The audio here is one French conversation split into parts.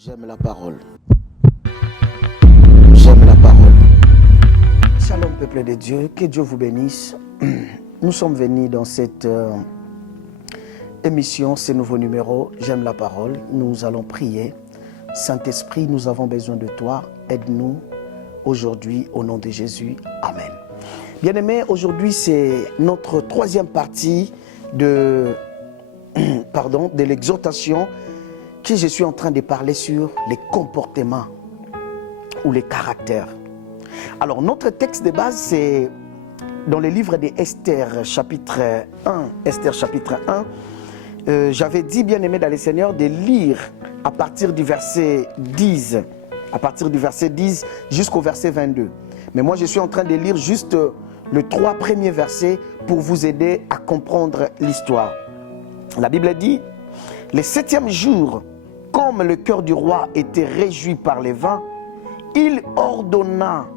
J'aime la parole. J'aime la parole. Shalom peuple de Dieu, que Dieu vous bénisse. Nous sommes venus dans cette émission, ce nouveau numéro, J'aime la parole. Nous allons prier. Saint-Esprit, nous avons besoin de toi. Aide-nous aujourd'hui au nom de Jésus. Amen. Bien-aimés, aujourd'hui c'est notre troisième partie de l'exhortation que je suis en train de parler sur les comportements ou les caractères. Alors notre texte de base c'est dans le livre d'Esther chapitre 1. Esther chapitre 1. J'avais dit, bien-aimé dans le Seigneur, de lire à partir du verset 10. À partir du verset 10 jusqu'au verset 22. Mais moi je suis en train de lire juste les 3 premiers versets pour vous aider à comprendre l'histoire. La Bible dit: le 7e jour, comme le cœur du roi était réjoui par les vins, il ordonna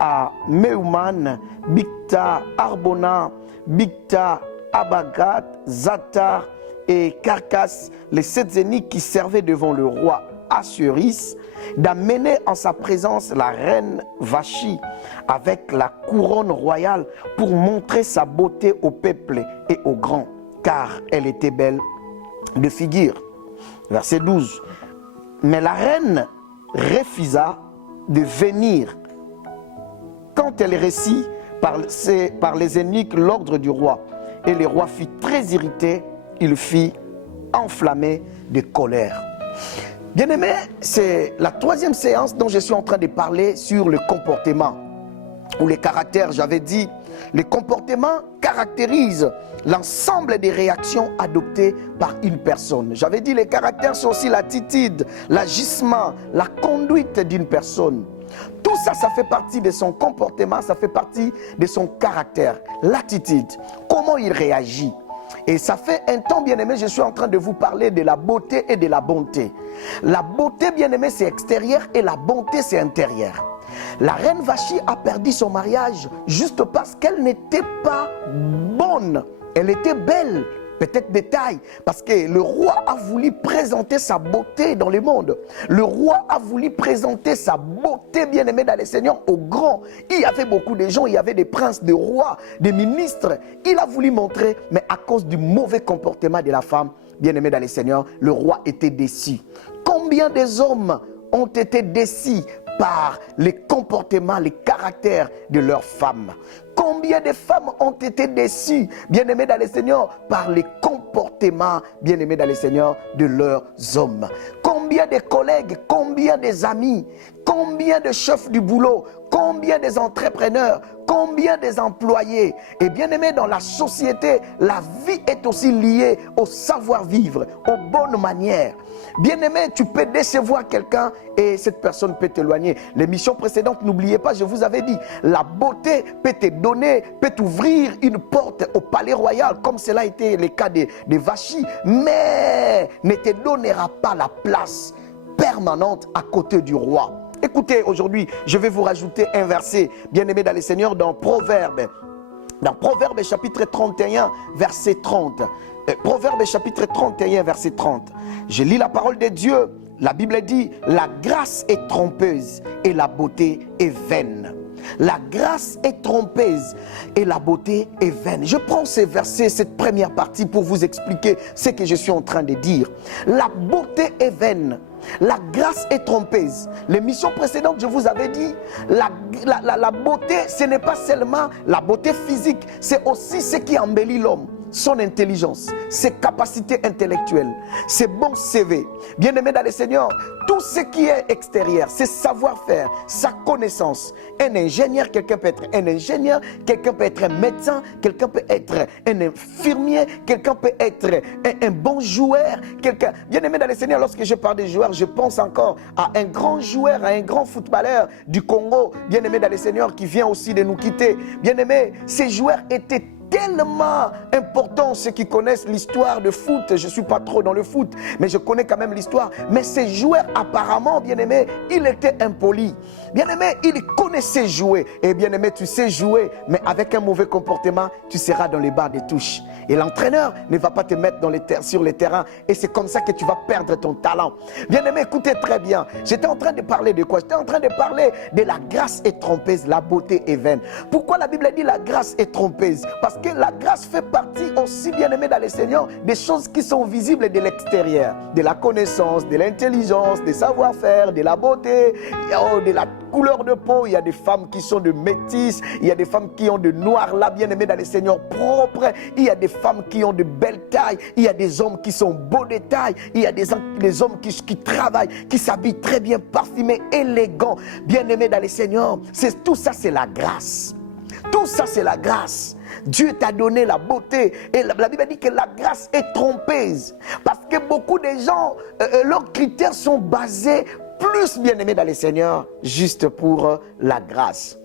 à Meuman, Bigta, Arbona, Bigta, Abagat, Zatar et Carcasse, les 7 eunuques qui servaient devant le roi Assuérus, d'amener en sa présence la reine Vachi avec la couronne royale pour montrer sa beauté au peuple et aux grands, car elle était belle de figure. Verset 12. Mais la reine refusa de venir. Quand elle reçut par les eunuques l'ordre du roi, et le roi fut très irrité, il fut enflammé de colère. Bien-aimé, c'est la 3e séance dont je suis en train de parler sur le comportement ou les caractères. J'avais dit, les comportements caractérisent l'ensemble des réactions adoptées par une personne. J'avais dit, les caractères sont aussi l'attitude, l'agissement, la conduite d'une personne. Tout ça, ça fait partie de son comportement, ça fait partie de son caractère, l'attitude, comment il réagit. Et ça fait un temps, bien-aimé, je suis en train de vous parler de la beauté et de la bonté. La beauté, bien-aimé, c'est extérieur et la bonté, c'est intérieur. La reine Vachi a perdu son mariage juste parce qu'elle n'était pas bonne. Elle était belle, peut-être de taille, parce que le roi a voulu présenter sa beauté dans le monde. Le roi a voulu présenter sa beauté, bien-aimé dans le Seigneur, aux grands. Il y avait beaucoup de gens, il y avait des princes, des rois, des ministres. Il a voulu montrer, mais à cause du mauvais comportement de la femme, bien-aimé dans le Seigneur, le roi était déçu. Combien des hommes ont été déçus par les comportements, les caractères de leurs femmes? Combien de femmes ont été déçues, bien-aimées dans le Seigneur, par les comportements, bien-aimés dans le Seigneur, de leurs hommes? Combien de collègues, combien des amis, combien de chefs du boulot, combien des entrepreneurs, combien des employés? Et bien-aimés, dans la société, la vie est aussi liée au savoir-vivre, aux bonnes manières. Bien-aimé, tu peux décevoir quelqu'un et cette personne peut t'éloigner. L'émission précédente, n'oubliez pas, je vous avais dit, la beauté peut te donner, peut t'ouvrir une porte au palais royal, comme cela a été le cas de Vachi, mais ne te donnera pas la place permanente à côté du roi. Écoutez, aujourd'hui, je vais vous rajouter un verset, bien-aimé dans le Seigneur, dans Proverbes. Dans Proverbes chapitre 31, verset 30. Proverbes chapitre 31, verset 30. Je lis la parole de Dieu. La Bible dit, la grâce est trompeuse et la beauté est vaine. La grâce est trompeuse et la beauté est vaine. Je prends ces versets, cette première partie pour vous expliquer ce que je suis en train de dire. La beauté est vaine. La grâce est trompeuse. L'émission précédente, je vous avais dit, la beauté, ce n'est pas seulement la beauté physique, c'est aussi ce qui embellit l'homme. Son intelligence, ses capacités intellectuelles, ses bons CV. Bien-aimé dans le Seigneur, tout ce qui est extérieur, c'est savoir-faire, sa connaissance. Un ingénieur, quelqu'un peut être un ingénieur, quelqu'un peut être un médecin, quelqu'un peut être un infirmier, quelqu'un peut être un bon joueur. Bien-aimé dans le Seigneur, lorsque je parle de joueurs, je pense encore à un grand joueur, à un grand footballeur du Congo, bien-aimé dans le Seigneur, qui vient aussi de nous quitter. Bien-aimé, ces joueurs étaient tellement important. Ceux qui connaissent l'histoire de foot, je ne suis pas trop dans le foot, mais je connais quand même l'histoire. Mais ces joueurs, apparemment, bien-aimé, il était impoli. Bien-aimé, il connaissait jouer. Et bien-aimé, tu sais jouer, mais avec un mauvais comportement, tu seras dans les barres des touches. Et l'entraîneur ne va pas te mettre sur les terrains. Et c'est comme ça que tu vas perdre ton talent. Bien-aimé, écoutez très bien. J'étais en train de parler de quoi? J'étais en train de parler de la grâce est trompeuse, la beauté est vaine. Pourquoi la Bible dit la grâce est trompeuse? Parce que la grâce fait partie aussi, bien-aimé dans le Seigneur, des choses qui sont visibles de l'extérieur. De la connaissance, de l'intelligence, des savoir-faire, de la beauté, de la couleur de peau. Il y a des femmes qui sont de métisses, il y a des femmes qui ont de noir là, bien-aimé dans le Seigneur, propre. Il y a des femmes qui ont de belles tailles, il y a des hommes qui sont beaux de taille, il y a des hommes qui travaillent, qui s'habillent très bien, parfumés, élégants, bien-aimés dans le Seigneur. Tout ça, c'est la grâce. Tout ça, c'est la grâce. Dieu t'a donné la beauté. Et la Bible dit que la grâce est trompeuse. Parce que beaucoup de gens, leurs critères sont basés plus, bien-aimés dans le Seigneur, juste pour la grâce.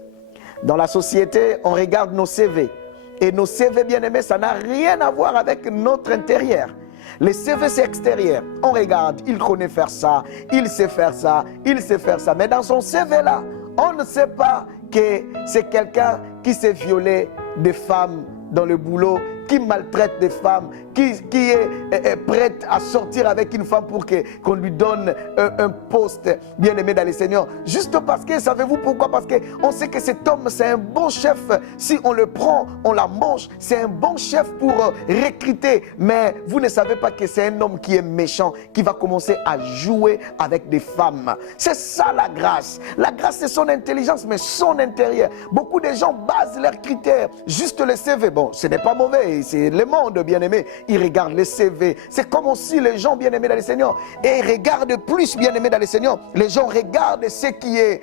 Dans la société, on regarde nos CV. Et nos CV, bien-aimés, ça n'a rien à voir avec notre intérieur. Les CV, c'est extérieur. On regarde, il connaît faire ça, il sait faire ça, il sait faire ça. Mais dans son CV là, on ne sait pas que c'est quelqu'un qui s'est violé des femmes dans le boulot, qui maltraite des femmes, qui est prête à sortir avec une femme pour qu'on lui donne un poste bien-aimé dans le Seigneur. Juste parce que, savez-vous pourquoi? Parce qu'on sait que cet homme, c'est un bon chef. Si on le prend, on la mange. C'est un bon chef pour recruter. Mais vous ne savez pas que c'est un homme qui est méchant, qui va commencer à jouer avec des femmes. C'est ça la grâce. La grâce, c'est son intelligence, mais son intérieur. Beaucoup de gens basent leurs critères. Juste le CV. Bon, ce n'est pas mauvais. C'est le monde, bien-aimé. Ils regardent les CV. C'est comme aussi les gens bien-aimés dans le Seigneur. Et ils regardent plus bien-aimés dans le Seigneur. Les gens regardent ce qui est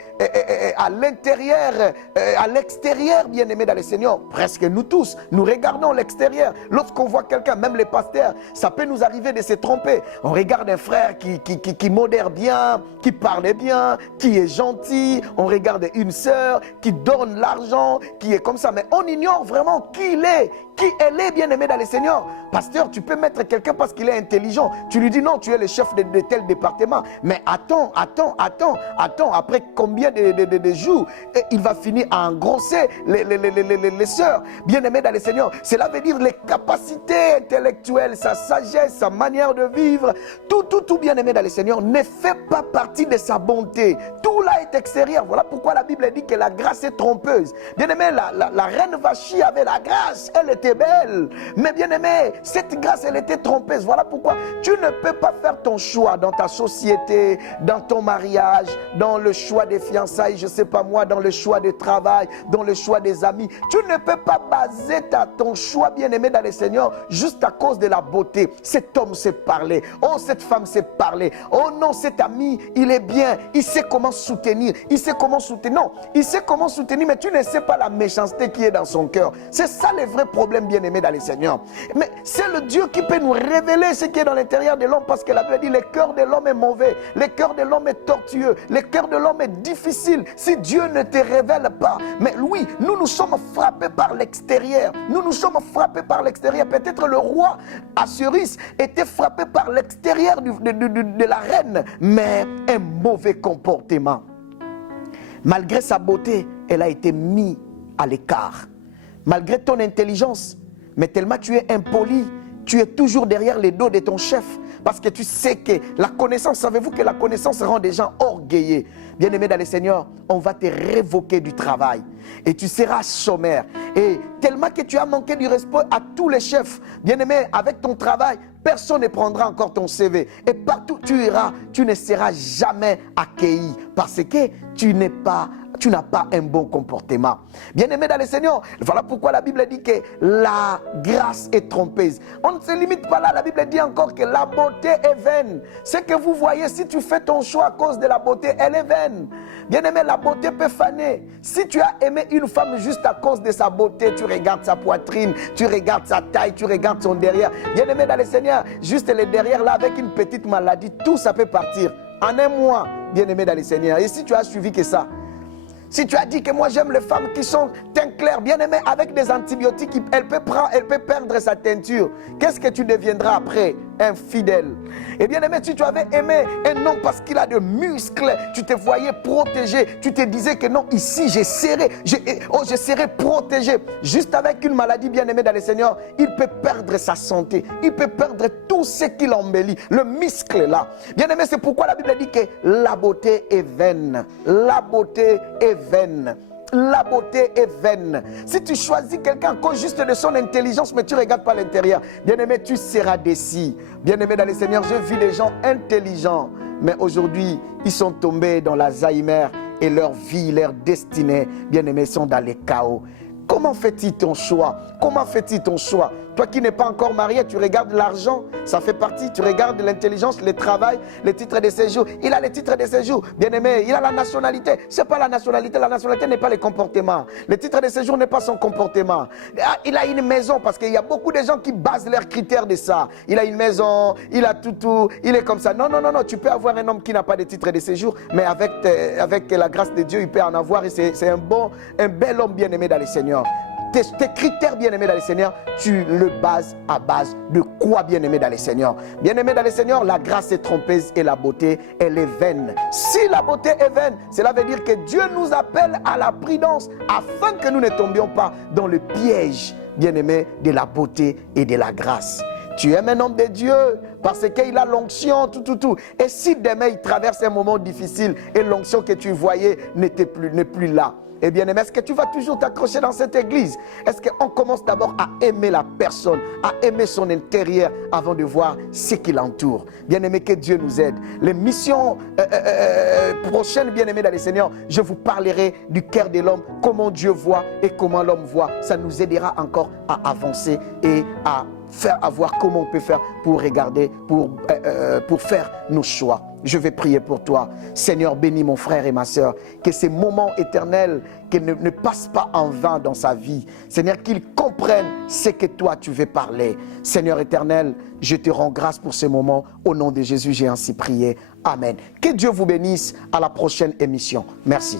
à l'intérieur, à l'extérieur bien-aimés dans le Seigneur. Presque nous tous, nous regardons l'extérieur. Lorsqu'on voit quelqu'un, même les pasteurs, ça peut nous arriver de se tromper. On regarde un frère qui modère bien, qui parle bien, qui est gentil. On regarde une sœur qui donne l'argent, qui est comme ça. Mais on ignore vraiment qui il est, qui elle est bien-aimée dans le Seigneur. Pasteur, tu peux mettre quelqu'un parce qu'il est intelligent. Tu lui dis non, tu es le chef de tel département. Mais attends. Après combien de jours, il va finir à engrosser les sœurs bien-aimées dans le Seigneur. Cela veut dire les capacités intellectuelles, sa sagesse, sa manière de vivre. Tout bien-aimé dans le Seigneur ne fait pas partie de sa bonté. Tout là est extérieur. Voilà pourquoi la Bible dit que la grâce est trompeuse. Bien-aimé, la reine Vachi avait la grâce. Elle était belle. Mais bien-aimé, cette grâce, elle était trompeuse. Voilà pourquoi tu ne peux pas faire ton choix dans ta société, dans ton mariage, dans le choix des fiançailles, je ne sais pas moi, dans le choix de travail, dans le choix des amis. Tu ne peux pas baser ton choix bien-aimé dans le Seigneur juste à cause de la beauté. Cet homme sait parler. Oh, cette femme sait parler. Oh non, cet ami, il est bien. Il sait comment soutenir. Il sait comment soutenir. Non, il sait comment soutenir, mais tu ne sais pas la méchanceté qui est dans son cœur. C'est ça le vrai problème bien-aimé dans le Seigneur. Mais c'est le Dieu qui peut nous révéler ce qui est dans l'intérieur de l'homme, parce que la Bible dit le cœur de l'homme est mauvais, le cœur de l'homme est tortueux, le cœur de l'homme est difficile si Dieu ne te révèle pas. Mais oui, nous sommes frappés par l'extérieur. Nous sommes frappés par l'extérieur. Peut-être le roi Assuérus était frappé par l'extérieur de la reine, mais un mauvais comportement. Malgré sa beauté, elle a été mise à l'écart. Malgré ton intelligence, mais tellement tu es impoli, tu es toujours derrière les dos de ton chef. Parce que tu sais que la connaissance, savez-vous que la connaissance rend des gens orgueilleux. Bien-aimé dans le Seigneur, on va te révoquer du travail. Et tu seras chômeur. Et tellement que tu as manqué du respect à tous les chefs. Bien-aimé, avec ton travail, personne ne prendra encore ton CV. Et partout où tu iras, tu ne seras jamais accueilli. Parce que tu n'as pas un bon comportement. Bien-aimé dans le Seigneur, voilà pourquoi la Bible dit que la grâce est trompeuse. On ne se limite pas là, la Bible dit encore que la beauté est vaine. Ce que vous voyez, si tu fais ton choix à cause de la beauté, elle est vaine. Bien-aimé, la beauté peut faner. Si tu as aimé une femme juste à cause de sa beauté, tu regardes sa poitrine, tu regardes sa taille, tu regardes son derrière. Bien-aimé dans le Seigneur, juste le derrière là, avec une petite maladie, tout ça peut partir. En un mois, bien-aimé dans le Seigneur. Et si tu as suivi que ça, Si tu as dit que moi j'aime les femmes qui sont teint clair, bien aimé, avec des antibiotiques, elle peut perdre sa teinture. Qu'est-ce que tu deviendras après? Infidèle. Et bien aimé, si tu avais aimé un homme parce qu'il a de muscles, tu te voyais protégé, tu te disais que non, ici je serai protégé. Juste avec une maladie, bien aimé dans le Seigneur, il peut perdre sa santé, il peut perdre tout ce qui l'embellit, le muscle là. Bien aimé, c'est pourquoi la Bible dit que la beauté est vaine. La beauté est vaine. La beauté est vaine. Si tu choisis quelqu'un à cause juste de son intelligence, mais tu ne regardes pas l'intérieur, bien-aimé, tu seras déçu. Bien-aimé dans le Seigneur, je vis des gens intelligents, mais aujourd'hui, ils sont tombés dans l'Alzheimer et leur vie, leur destinée, bien-aimé, sont dans les chaos. Comment fait-il ton choix? Comment fait-il ton choix? Toi qui n'es pas encore marié, tu regardes l'argent, ça fait partie. Tu regardes l'intelligence, le travail, les titres de séjour. Il a les titres de séjour, bien aimé. Il a la nationalité. Ce n'est pas la nationalité. La nationalité n'est pas le comportement. Le titre de séjour n'est pas son comportement. Il a une maison parce qu'il y a beaucoup de gens qui basent leurs critères de ça. Il a une maison, il a tout. Il est comme ça. Non. Tu peux avoir un homme qui n'a pas de titre de séjour, mais avec la grâce de Dieu, il peut en avoir. Et c'est un bel homme bien aimé dans le Seigneur. Tes critères bien-aimés dans le Seigneur, tu le bases à base de quoi bien-aimé dans le Seigneur? Bien-aimé dans le Seigneur, la grâce est trompeuse et la beauté, elle est vaine. Si la beauté est vaine, cela veut dire que Dieu nous appelle à la prudence afin que nous ne tombions pas dans le piège, bien-aimé, de la beauté et de la grâce. Tu aimes un homme de Dieu parce qu'il a l'onction, tout. Et si demain il traverse un moment difficile et l'onction que tu voyais n'est plus là, eh bien, est-ce que tu vas toujours t'accrocher dans cette église? Est-ce qu'on commence d'abord à aimer la personne, à aimer son intérieur avant de voir ce qui l'entoure? Bien-aimé, que Dieu nous aide. Les missions prochaines, bien-aimés dans le Seigneur, je vous parlerai du cœur de l'homme, comment Dieu voit et comment l'homme voit. Ça nous aidera encore à avancer et à voir comment on peut faire pour regarder, pour faire nos choix. Je vais prier pour toi. Seigneur, bénis mon frère et ma soeur. Que ces moments éternels ne passent pas en vain dans sa vie. Seigneur, qu'il comprenne ce que toi tu veux parler. Seigneur éternel, je te rends grâce pour ces moments. Au nom de Jésus, j'ai ainsi prié. Amen. Que Dieu vous bénisse. À la prochaine émission. Merci.